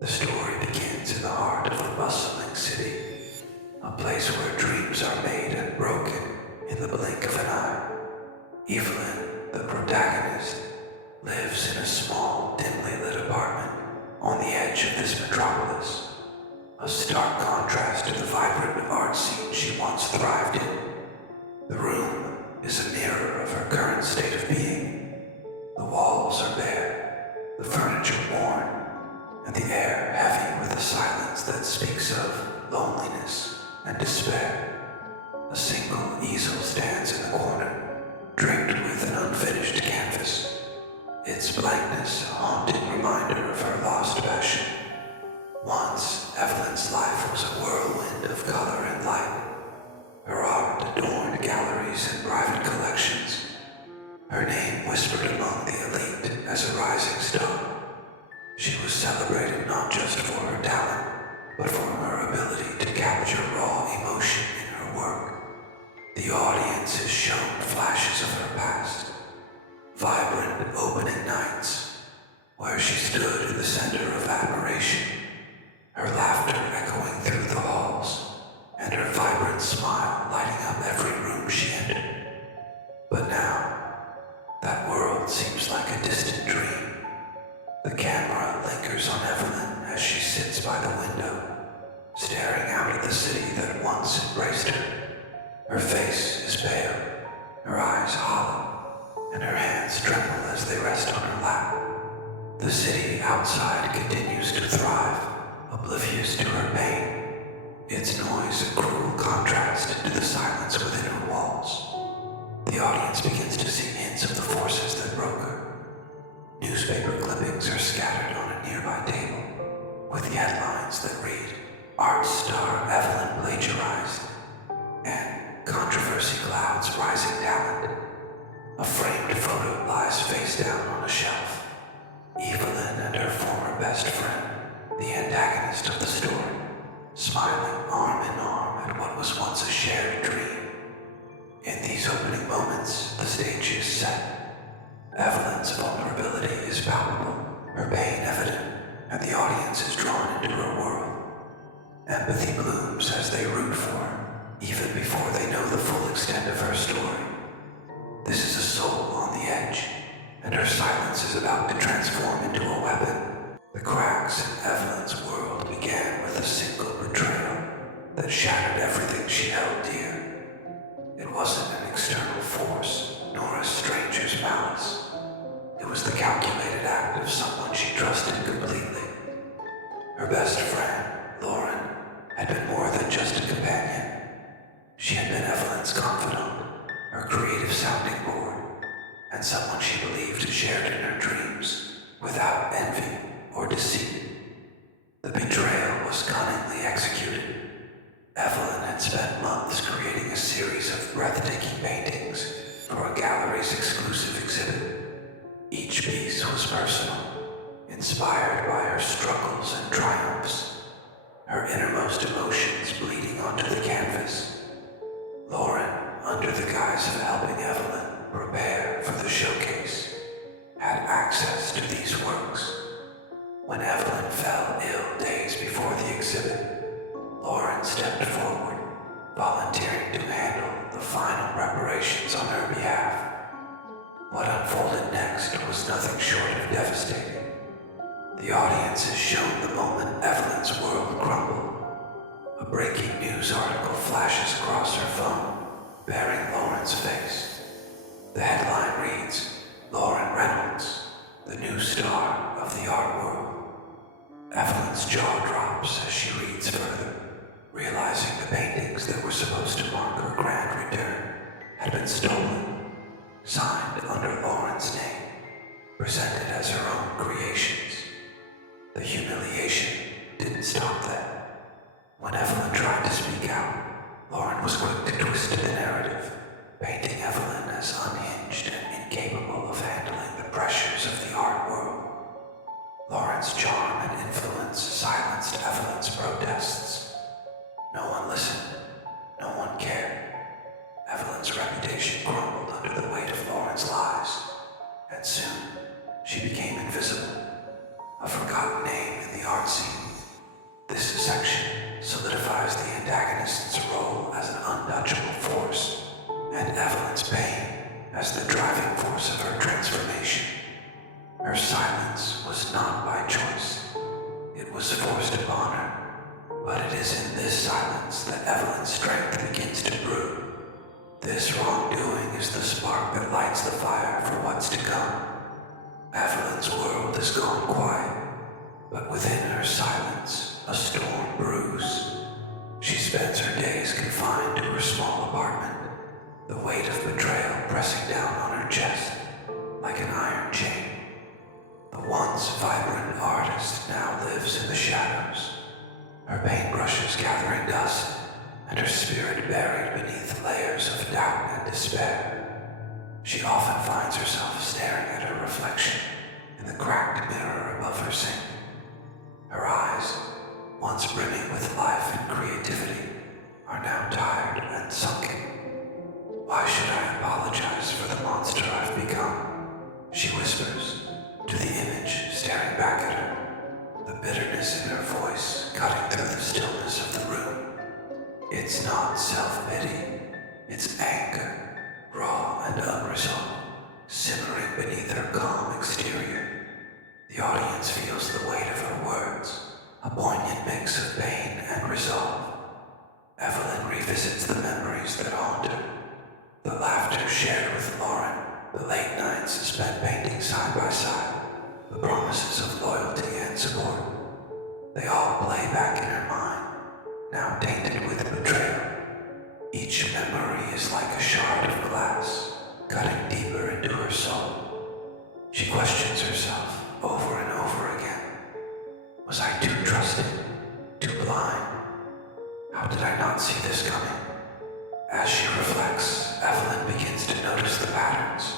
The story begins in the heart of a bustling city, a place where dreams are made and broken in the blink of an eye. Evelyn, the protagonist, lives in a small, dimly lit apartment on the edge of this metropolis, a stark contrast to the vibrant art scene she once thrived in. The room is a mirror of her current state of being. The walls are bare, the furniture worn, and the air heavy with a silence that speaks of loneliness and despair. A single easel stands in the corner, draped with an unfinished canvas, its blankness a haunting reminder of her lost passion. Once, Evelyn's life was a whirlwind of color and light. Her art adorned galleries and private collections, her name whispered among the elite as a rising star. She was celebrated not just for her talent, but for her ability to capture raw emotion in her work. The audience is shown flashes of her past, vibrant opening nights, where she stood in the center of admiration, her laughter echoing through the halls, and her vibrant smile lighting up every room she entered. But now, that world seems like a distant dream. The camera lingers on Evelyn as she sits by the window, staring out at the city that once embraced her. Her face is pale, her eyes hollow, and her hands tremble as they rest on her lap. The city outside continues to thrive, oblivious to her pain, its noise a cruel contrast to the silence within her walls. The audience begins to see hints of the forces that broke her. Newspaper clippings are scattered on a nearby table, with the headlines that read, "Art star Evelyn plagiarized," and "Controversy clouds rising talent." A framed photo lies face down on a shelf. Evelyn and her former best friend, the antagonist of the story, smiling arm in arm at what was once a shared dream. In these opening moments, the stage is set. Evelyn's vulnerability is palpable, her pain evident, and the audience is drawn into her world. Empathy blooms as they root for her, even before they know the full extent of her story. This is a soul on the edge, and her silence is about to transform into a weapon. The cracks in Evelyn's world began with a single betrayal that shattered everything she held dear. It wasn't an external force, nor a stranger's malice. It was the calculated act of someone she trusted completely. Her best friend, Lauren, had been more than just a companion. She had been Evelyn's confidant, her creative sounding board, and someone she believed shared in her dreams, without envy or deceit. The betrayal was cunningly executed. Evelyn had spent months creating a series of breathtaking paintings for a gallery's exclusive exhibit. Each piece was personal, inspired by her struggles and triumphs, her innermost emotions bleeding onto the canvas. Lauren, under the guise of helping Evelyn prepare for the showcase, had access to these works. When Evelyn fell ill days before the exhibit, Lauren stepped forward, volunteering to handle the final preparations on her behalf. What unfolded next was nothing short of devastating. The audience is shown the moment Evelyn's world crumbled. A breaking news article flashes across her phone, bearing Lauren's face. The headline reads, "Lauren Reynolds, the new star of the art world." Evelyn's jaw drops as she reads further, realizing the paintings that were supposed to mark her grand return had been stolen, signed under Lauren's name, presented as her own creations. The humiliation didn't stop there. When Evelyn tried to speak out, Lauren was quick to twist the narrative, painting Evelyn as unhinged and incapable of handling the pressures of the art world. Lauren's charm and influence silenced Evelyn's protests. No one listened. No one cared. Evelyn's reputation crumbled under the weight of Lauren's lies, and soon she became invisible, a forgotten name in the art scene. This section solidifies the antagonist's role as an untouchable force, and Evelyn's pain as the driving force of her transformation. Her silence was not by choice. It was forced upon her, but it is in this silence that Evelyn's strength begins to brew. This wrongdoing is the spark that lights the fire for what's to come. Evelyn's world has gone quiet, but within her silence, a storm brews. She spends her days confined to her small apartment, the weight of betrayal pressing down on her chest like an iron chain. The once vibrant artist now lives in the shadows, her paintbrushes gathering dust, and her spirit buried beneath layers of doubt and despair. She often finds herself staring at her reflection in the cracked mirror above her sink. Her eyes, once brimming with life and creativity, are now tired and sunken. Why should I apologize for the monster I've become? She whispers to the image staring back at her, the bitterness in her voice cutting through the stillness of the room. It's not self-pity, it's anger, raw and unresolved, simmering beneath her calm exterior. The audience feels the weight of her words, a poignant mix of pain and resolve. Evelyn revisits the memories that haunt her, the laughter shared with Lauren, the late nights spent painting side by side, the promises of loyalty and support. They all play back in her mind, now tainted with betrayal. Each memory is like a shard of glass, cutting deeper into her soul. She questions herself over and over again. Was I too trusting? Too blind? How did I not see this coming? As she reflects, Evelyn begins to notice the patterns.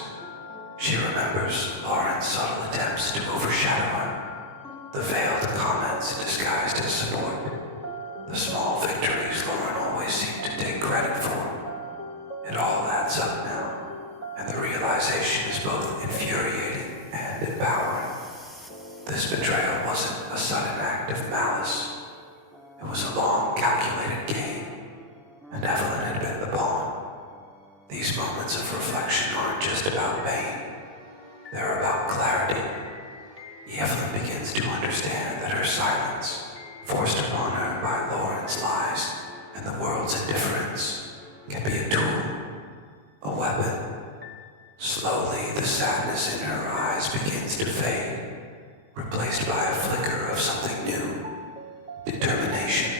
She remembers Lauren's subtle attempts to overshadow her, the veiled comments disguised as support, the small victories Lauren always seemed to take credit for. It all adds up now, and the realization is both infuriating and empowering. This betrayal wasn't a sudden act of malice. It was a long, calculated game, and Evelyn had been the pawn. These moments of reflection aren't just about pain. They're about clarity. Evelyn begins to understand that her silence, forced upon her by Lauren's lies and the world's indifference, can be a tool, a weapon. Slowly, the sadness in her eyes begins to fade, replaced by a flicker of something new, determination.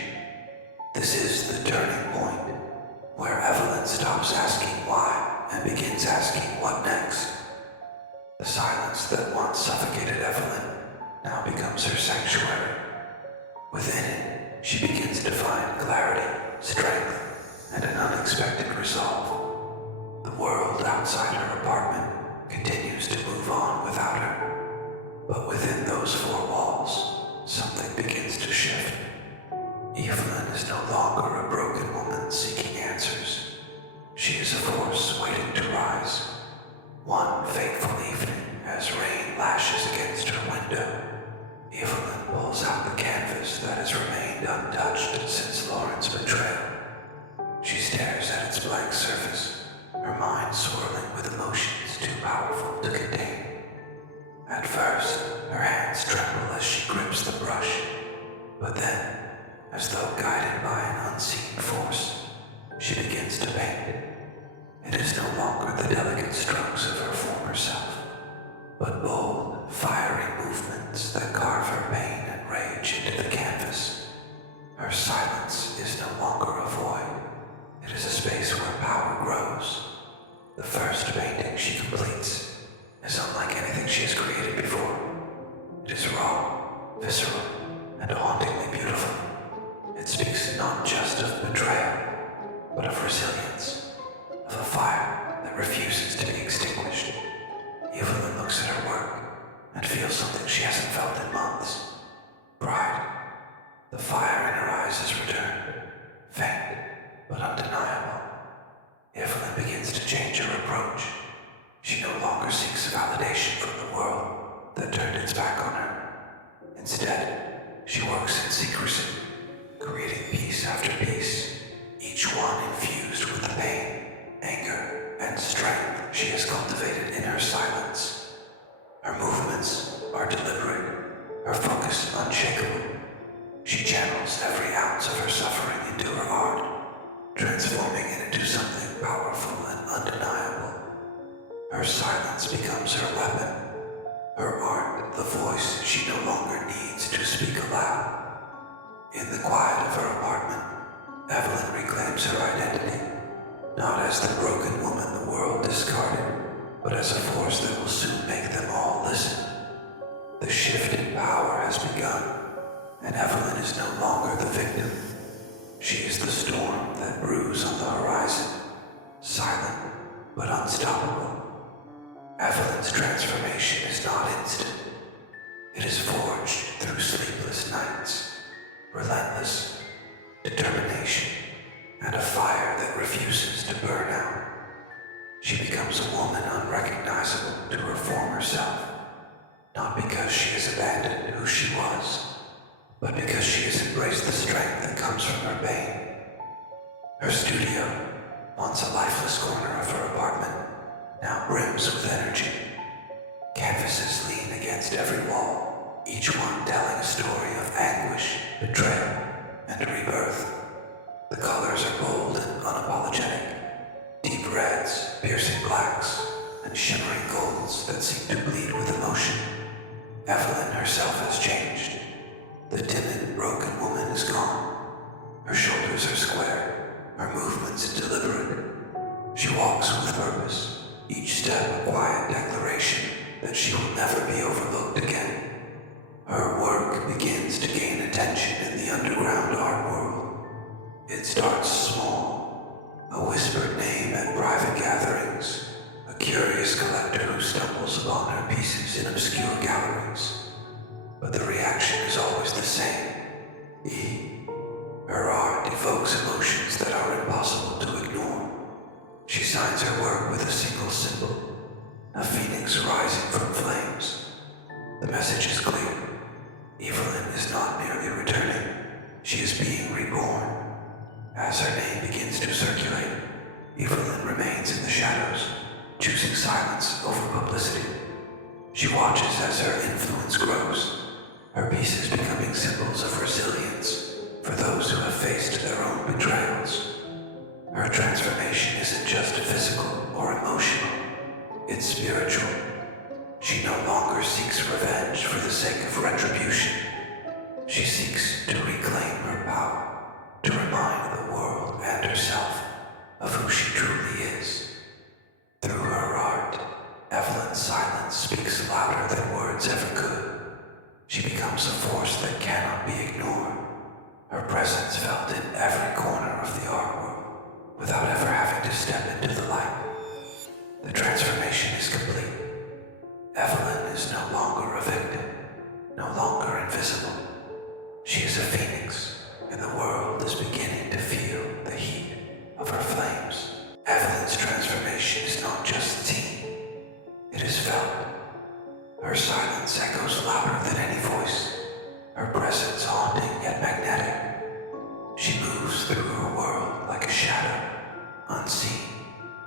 This is the turning point, where Evelyn stops asking why and begins asking what next. The silence that once suffocated Evelyn now becomes her sanctuary. Within it, she begins to find clarity, strength, and an unexpected resolve. The world outside her apartment continues to move on without her, but within those four walls, something begins to shift. Evelyn is no longer a broken woman seeking answers. She is a force waiting to rise. One fateful evening, as rain lashes against her window, Evelyn pulls out the canvas that has remained untouched since Lauren's betrayal. She stares at its blank surface, her mind swirling with emotions too powerful to contain. At first, her hands tremble as she grips the brush, but then, as though guided by an unseen force, she begins to paint. It is no longer the delicate strokes of her former self, but bold, fiery movements that carve her pain and rage into the canvas. Her silence is no longer a void. It is a space where power grows. The first painting she completes is unlike anything she has created before. It is raw, visceral, and hauntingly beautiful. It speaks not just of betrayal, but of resilience, of a fire that refuses to be extinguished. Evelyn looks at her work and feels something she hasn't felt in months. Pride. The fire in her eyes has returned, faint but undeniable. Evelyn begins to change her approach. She no longer seeks validation from the world that turned its back on her. Instead, She works in secrecy, creating piece after piece, each one infused with the pain, anger, and strength she has cultivated in her silence. Her movements are deliberate, her focus unshakable. She channels every ounce of her suffering into her art, transforming it into something powerful and undeniable. Her silence becomes her weapon, her art the voice she no longer needs to speak aloud. In the quiet of her apartment, Evelyn reclaims her identity, not as the broken woman the world discarded, but as a force that will soon make them all listen. The shift in power has begun, and Evelyn is no longer the victim. She is the storm that brews on the horizon, silent but unstoppable. Evelyn's transformation is not instant. It is forged through sleepless nights, relentless determination, and a fire that refuses to burn out. She becomes a woman unrecognizable to her former self, not because she has abandoned who she was, but because she has embraced the strength that comes from her pain. Her studio, once a lifeless corner of her apartment, now brims with energy. Canvases lean against every wall, each one telling a story of anguish, betrayal, and rebirth. The colors are bold and unapologetic, deep reds, piercing blacks, and shimmering golds that seem to bleed with emotion. Evelyn herself has changed. The timid, broken woman is gone. Her shoulders are square, her movements deliberate. She walks with purpose, each step a quiet declaration that she will never be overlooked again. Her work begins to gain attention in the underground art world. It starts small, a whispered name at private gatherings, a curious collector who stumbles upon her pieces in obscure galleries. But the reaction is always the same. Her art evokes emotions that are impossible to ignore. She signs her work with a single symbol, a phoenix rising from flames. The message is clear. Evelyn is not merely returning, she is being reborn. As her name begins to circulate, Evelyn remains in the shadows, choosing silence over publicity. She watches as her influence grows, her pieces becoming symbols of resilience for those who have faced their own betrayals. Her transformation isn't just physical or emotional, it's spiritual. She no longer seeks revenge for the sake of retribution. She seeks to reclaim her power, to remind the world and herself of who she truly is. Through her art, Evelyn's silence speaks louder than words ever could. She becomes a force that cannot be ignored, her presence felt in every corner of the art world, without ever having to step into the light. The transformation is complete. Evelyn is no longer a victim, no longer invisible. She is a phoenix, and the world is beginning to feel the heat of her flames. Evelyn's transformation is not just seen, it is felt. Her silence echoes louder than any voice, her presence haunting yet magnetic. She moves through her world like a shadow, unseen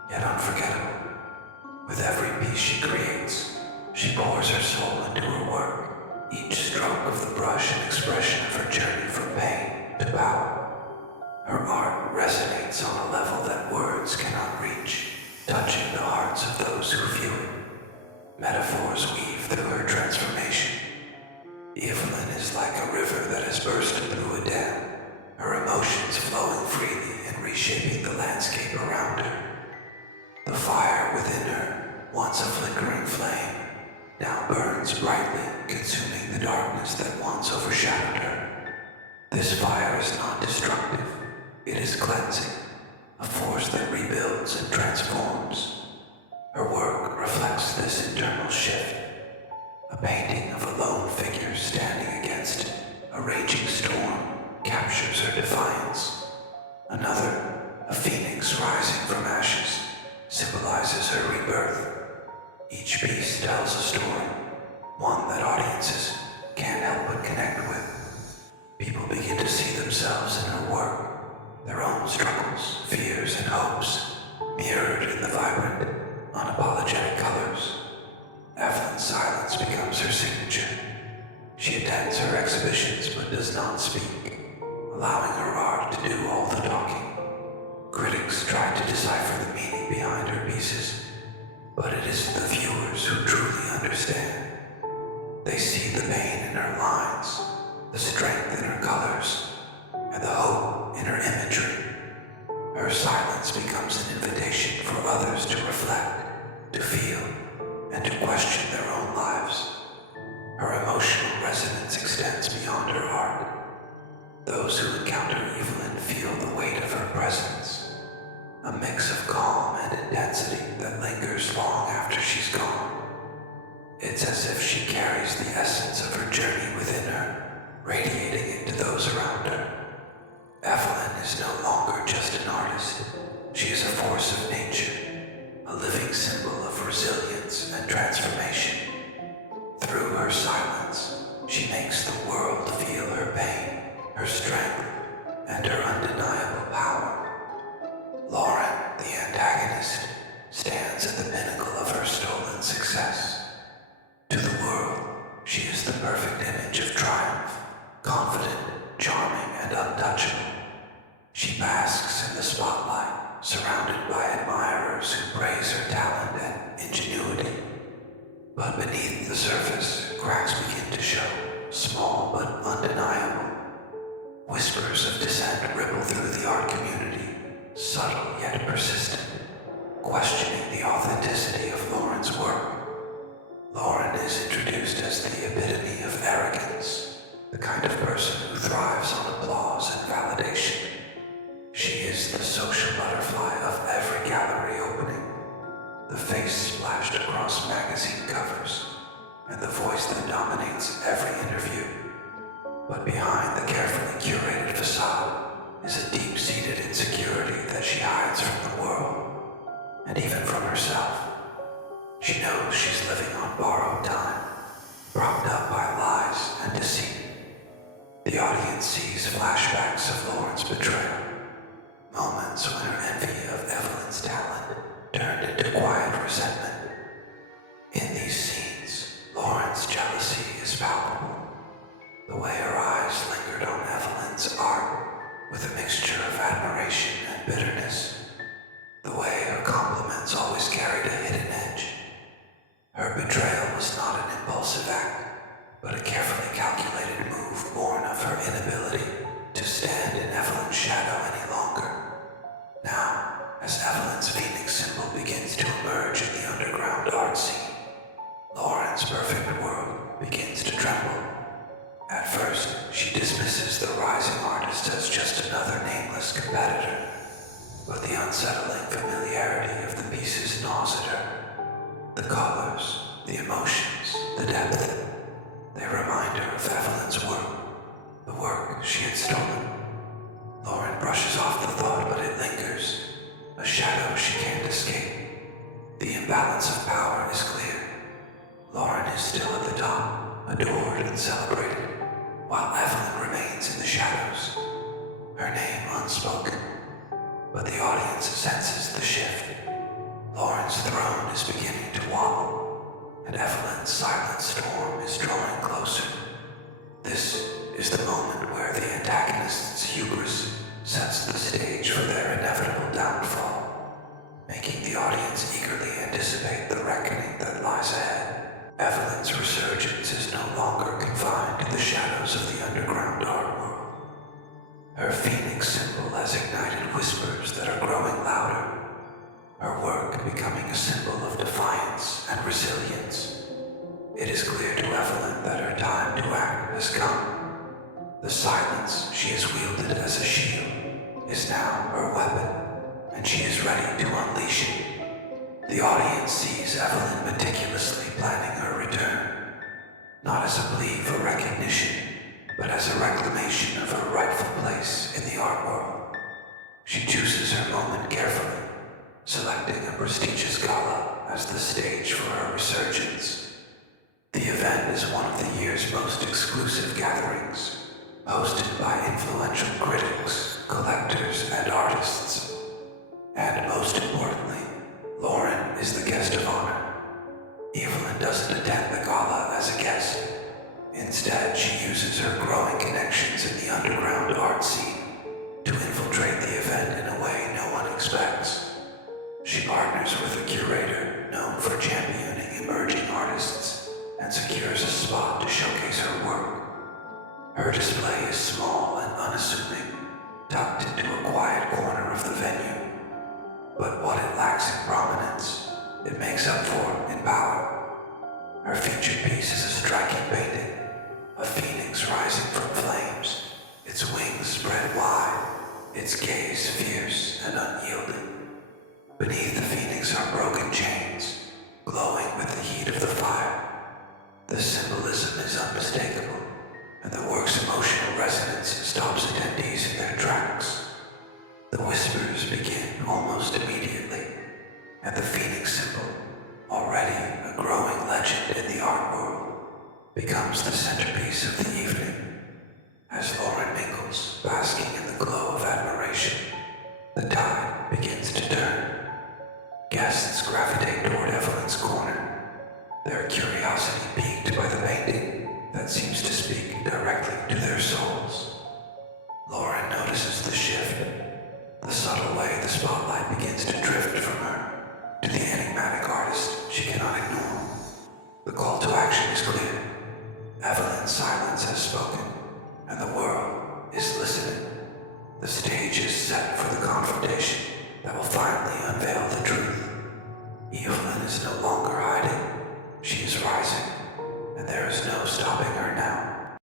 yet unforgettable. With every piece she creates, she pours her soul into her work, each stroke of the brush an expression of her journey from pain to power. Her art resonates on a level that words cannot reach, touching the hearts of those who view it. Metaphors weave through her transformation. Evelyn is like a river that has burst through a dam, her emotions flowing freely and reshaping the landscape around her. The fire within her, once a flickering flame, now burns brightly, consuming the darkness that once overshadowed her. This fire is not destructive, it is cleansing, a force that rebuilds and transforms. Her work reflects this internal shift. A painting of a lone figure standing against a raging storm captures her defiance. Another, a phoenix rising from ashes, symbolizes her rebirth. Each piece tells a story, one that audiences can't help but connect with. themselves in her work, their own struggles, fears, and hopes, mirrored in the vibrant, unapologetic colors. Evelyn's silence becomes her signature. She attends her exhibitions but does not speak, allowing her art to do all the talking. Critics try to decipher the meaning behind her pieces, but it isn't the viewers who truly understand. They see the pain in her lines, the strength in her colors, and the hope in her imagery. Her silence becomes an invitation for others to reflect, to feel, and to question their own lives. Her emotional resonance extends beyond her art. Those who encounter Evelyn feel the weight of her presence, a mix of calm and intensity that lingers long after she's gone. It's as if she carries the essence of her journey within her, radiating into those around her. Evelyn is no longer just an artist. She is a force of nature, a living symbol of resilience and transformation. Through her silence, she makes the world feel her pain, her strength, and her undeniable power. Lauren, the antagonist, stands at the pinnacle of her stolen success. To the world, she is the perfect image of triumph, confident, charming, and untouchable. She basks in the spotlight, surrounded by admirers who praise her talent and ingenuity. But beneath the surface, cracks begin to show, small but undeniable. Whispers of dissent ripple through the art community, subtle yet persistent, questioning the authenticity of Lauren's work. Lauren is introduced as the epitome of arrogance, the kind of person who thrives on applause and validation. She is the social butterfly of every gallery opening, the face splashed across magazine covers, and the voice that dominates every interview. But behind the carefully curated facade is a deep-seated insecurity that she hides from the world, and even from herself. She knows she's living on borrowed time, propped up by lies and deceit. The audience sees flashbacks of Lauren's betrayal, moments when her envy of Evelyn's talent turned into quiet resentment. In these scenes, Lauren's jealousy is palpable. The way her eyes lingered on Evelyn's art with a mixture of admiration and bitterness. The way her compliments always carried a hidden edge. Her betrayal was not an impulsive act, but a carefully calculated move born of her inability to stand in Evelyn's shadow any longer. Now, as Evelyn's phoenix symbol begins to emerge in the underground art scene, Lauren's perfect world begins to tremble. At first, she dismisses the rising artist as just another nameless competitor, but the unsettling familiarity of the pieces gnaws at her. The colors, the emotions, the depth, they remind her of Evelyn's work, the work she had stolen. Lauren brushes off the thought, but it lingers, a shadow she can't escape. The imbalance of power is clear. Lauren is still at the top, adored and celebrated, while Evelyn remains in the shadows, her name unspoken. But the audience senses the shift. Lauren's throne is beginning to wobble, and Evelyn's silent storm is drawing closer. This is the moment where the antagonist's hubris sets the stage for their inevitable downfall, making the audience eagerly anticipate the reckoning that lies ahead. Evelyn's resurgence is no longer confined to the shadows of the underground art world. Her phoenix symbol has ignited whispers that are growing louder, her work becoming a symbol of defiance and resilience. It is clear to Evelyn that her time to act has come. The silence she has wielded as a shield is now her weapon, and she is ready to unleash it. The audience sees Evelyn meticulously planning her return, not as a plea for recognition, but as a reclamation of her rightful place in the art world. She chooses her moment carefully, selecting a prestigious gala as the stage for her resurgence. The event is one of the year's most exclusive gatherings, hosted by influential critics her growing connections in the underground art scene to infiltrate the event in a way no one expects. She partners with a curator known for championing emerging artists and secures a spot to showcase her work. Her display is small and unassuming, tucked into a quiet corner of the venue. But what it lacks in prominence, it makes up for in power. Her featured piece is a striking painting, a phoenix rising from flames, its wings spread wide, its gaze fierce and unyielding. Beneath the phoenix are broken chains, glowing with the heat of the fire. The symbolism is unmistakable, and the work's emotional resonance stops attendees in their tracks. The whispers begin almost immediately, and the phoenix symbol, already a growing legend in the art world, becomes the centerpiece of the evening. As Lauren mingles, basking in the glow of admiration, the tide begins to turn. Guests gravitate toward Evelyn's corner, their curiosity piqued by the painting that seems to speak directly to their soul.